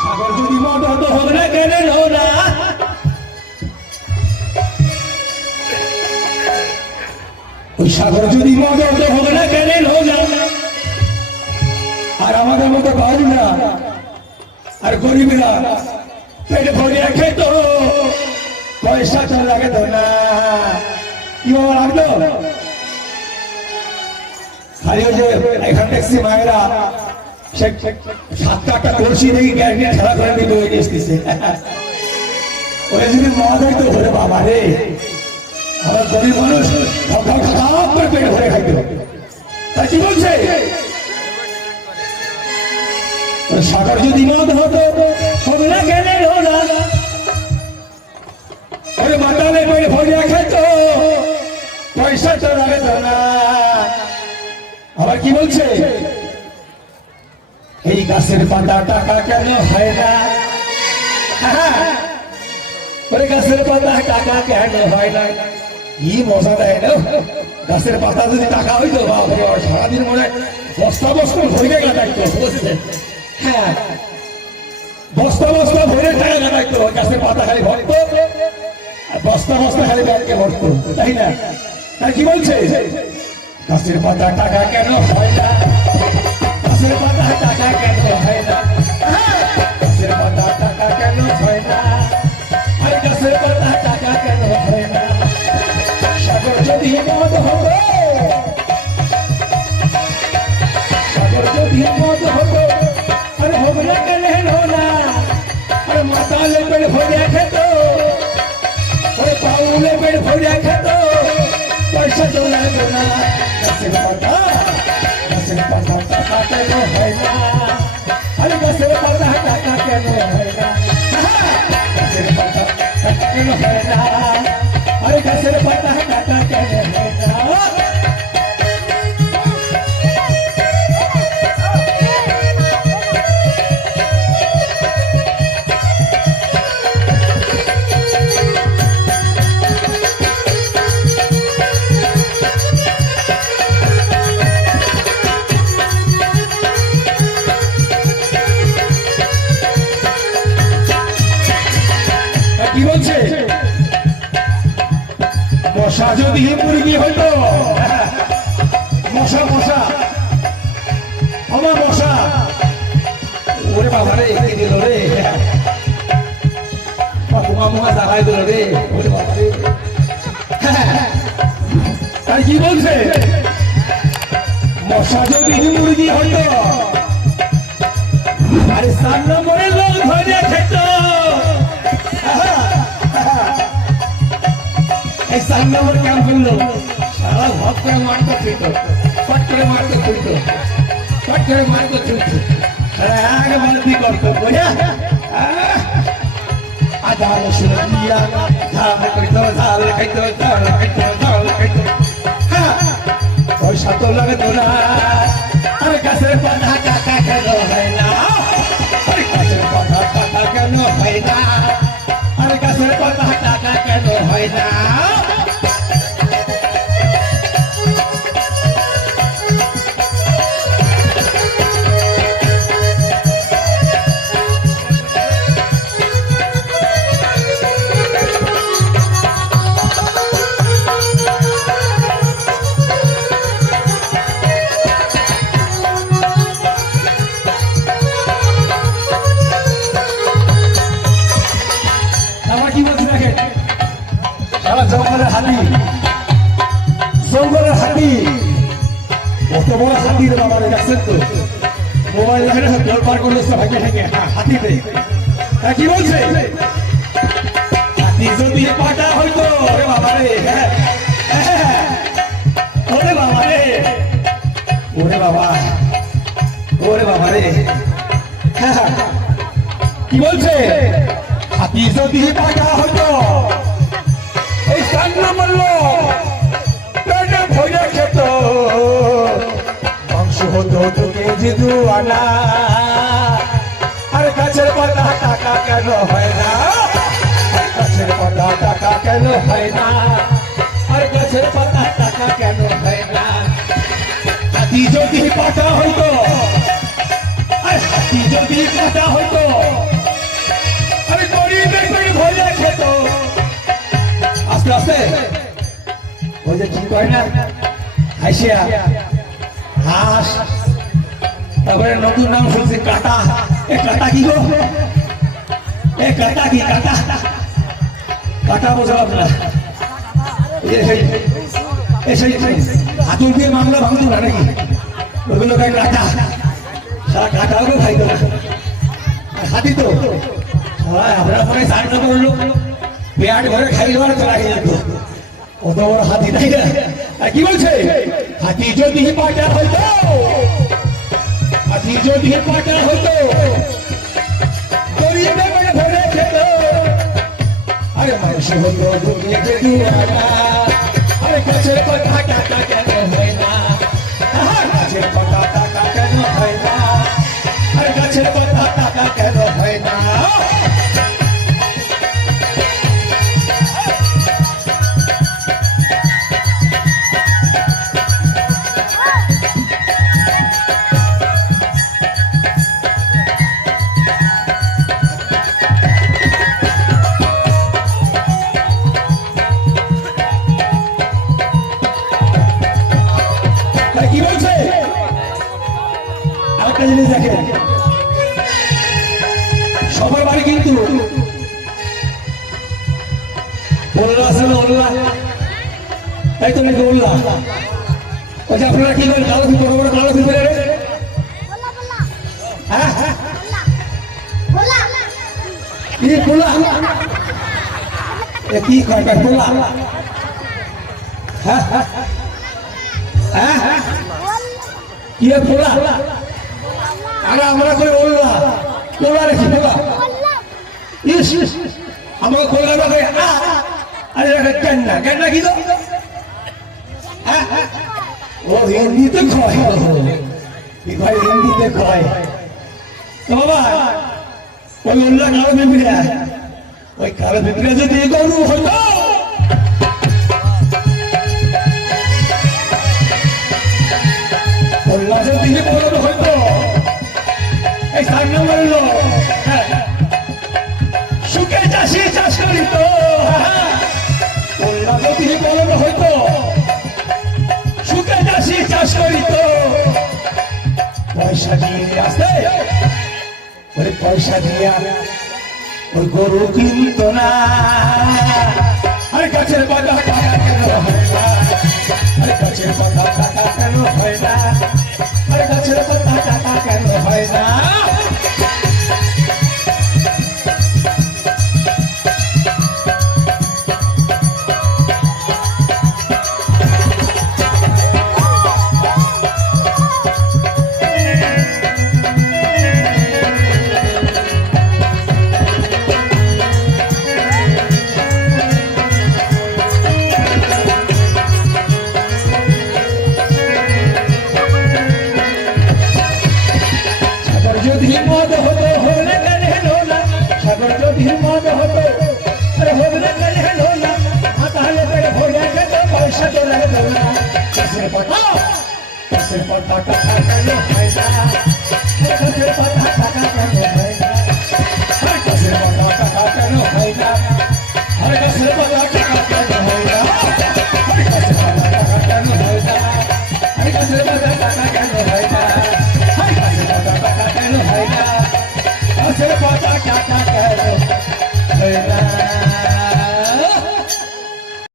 সাগর যদি মদ হতো হোক না কেন না, ওই সাগর যদি মদ হতো হোক না কেন না, আর আমাদের মতো বাড়িরা আর গরিবেরা পেট ভরিয়া খেত, পয়সা তো লাগে তো না। কি বাবা লাগলো? খালি ওই যে এখান ট্যাক্সি মায়েরা সাতটা আটটা কলসি দেখি গ্যারান্টি খেলা করে দিতে হয়ে গেছে। ওই যদি মদ হইতো বলে বাবা রে, আমার গরিব মানুষ করে পেট ভরে খাইতো। তা কি বলছে? সাগর যদি মদ হতো হবে না কেন না, ওই মাতালে পেট ভরিয়া খাইতো, পয়সা তো লাগে তো না। আবার কি বলছে? এই গাছের পাতা টাকা কেন হয় না, ওই গাছের পাতা টাকা কেন হয় না। কি মজা দেয় না, গাছের পাতা যদি টাকা হইতো বাবা সারাদিন মনে বস্তা বস্তা ভরে কাটাইতো, বুঝলেন? হ্যাঁ, বস্তা বস্তা ভরে টাকা কাটাইতো, গাছের পাতা খালি ভরতো আর বস্তা বস্তা খালি ব্যাংকে ভরতো, তাই না? তাই কি বলছে? গাছের পাতা টাকা কেন হয় না, গাছের পাতা টাকা কেন হয় না, গাছের পাতা টাকা কেন হয় না, আর গাছের পাতা টাকা কেন হয় না। সাগর যদি মদ হতো, সাগর যদি মদ হতো, আর হবে না কেন না, আর মাতালে পেট ভরিয়া খেত, ওই পাউলে পেট ভরিয়া খেত, পয়সা তো লাগতো না। গাছের পাতা টাকা কেন হয় না, আরে গাছের পাতা টাকা কেন হয় না, গাছের পাতা টাকা কেন হয় না, আরে গাছের পাতা টাকা কেন হয় না। কি বলছে? মশা যদি মুরগি হইতো, মশা মশা আমার মশা, ওরে বাবা রে কি দিল রে, মুখা মুখা জাগাই দিল রে, ওরে বাবা রে। তাই কি বলছে? মশা যদি মুরগি হইতো, আরে 4 নম্বরের লোক ধরে খেত, এই 4 নম্বর কাম করলো, সারা ভাব করে মারতে ফিরত, ফট করে মারতে ফিরত, ফট করে মারতে ফিরত, এক বালতি করতো, বুঝা? আদাল শুনে দিয়া ঝাল খাইতো, ঝাল খাইতো, ঝাল খাইতো, ঝাল খাইতো, পয়সা তো লাগতো না। আর গাছের পাতা টাকা কেন হয় না, আর গাছের পাতা টাকা কেন হয় না, আর গাছের পাতা টাকা কেন হয় না। জঙ্গলের হাতি, জঙ্গলের হাতি, কত বড় হাতি রে বাবা, দেখছেন তো? মোবাইল জল পার করলে ভাগে থাকে হাতিতে। কি বলছে? হাতি যদি পাটা হইতো, ওরে বাবা রে, ওরে বাবা রে, ওরে বাবা, ওরে বাবা রে। কি বলছে? হাতি যদি পাটা হইতো, এই 4 নম্বর লোক পেটে ভরে খেত, মাংস হতো 2 কেজি 2 আনা, আর গাছের পাতা টাকা কেন হয় না, গাছের পাতা টাকা কেন হয় না, আর গাছের পাতা টাকা কেন হয় না। হাতি যদি পাটা হইতো, হাতি যদি কাটা হতো আমি গরিবের পেট ভরে খেত। আস্তে আস্তে ওই যে কি কয় না হাসিয়া হাঁস, তারপরে নতুন নাম শুনছি কাটা। এ কাটা কি গো? এ কাটা কি? কাটা কাটা বোঝালাম না। হাতুর দিয়ে মামলা ভাঙতো না নাকি? ওগুলো কাটা, সারা কাটাও তো খাইতো না। হাতি তো আমরা মনে চারটা করলো পেট ঘরে খাইবার চলা গেল তো কত বড় হাতি, তাই না? কি বলছে? হাতি যদি পাটা হইতো, হাতি যদি পাটা হইতো গরিবের পেট ভরে খেত। আরে মানুষ হতো দুনিয়া দুনিয়াটা, আরে গাছের পাতা টাকা কেন হয় না? গাছের পাতা টাকা কেন হয় না? আরে গাছের পাতা টাকা কেন হয় না? কি বলছে? আরেকটা জিনিস দেখেন, সবার বাড়ি কিন্তু ওল্লা আছে না? ওল্লা, তাই তো নাকি ওল্লা? ওই যে আপনারা কি করেন? কালো বড় বড় কালো ফিরে হ্যাঁ হ্যাঁ কি পোলা? কি কয় পোলা? হ্যাঁ হ্যাঁ হ্যাঁ কি পোলা? আরে আমরা করে ওল্লা, পোলা রেখি পোলা। ইস আমরা কোলা না ভাই। আরে গন্না, গন্না কি তো? ও হিন্দিতে কয়, কি ভাই হিন্দিতে কয় তো বাবা। ওই ওল্লা কালো পিঁপড়া, ওই কালো পিঁপড়া যদি গরু হতো, উল্লাসের দিকে বলতে হইতো এই 4 নম্বরের লোক সুখে চাষি চাষ করিত। উল্লাসের দিকে বলতে হইতো সুখে চাষি চাষ করিত। পয়সা দিয়ে আসতে ওই পয়সা দিয়া ওই গরু কিনত না। আরে গাছের পাতা টাকা কেন হয় না? আরে গাছের পাতা টাকা কেন হয় না? আরে গাছের পাতা টাকা কেন হয় না? যদি মদ হতো হলে কেন হলো না? সাগর যদি মদ হতো হলে কেন হলো না? তাহলে পেড়ে ভরে যেত, পয়সা তো লাগতো না। গাছের পাতা টাকা কেন হয় না? গাছের পাতা টাকা কেন হয় না? গাছের পাতা টাকা কেন হয় না? আরে গাছের পাতা টাকা কেন হয় না? আরে গাছের পাতা টাকা কেন হয় না? আরে গাছের পাতা টাকা কেন হয় না? গাছের পাতা টাকা কেন হয় না?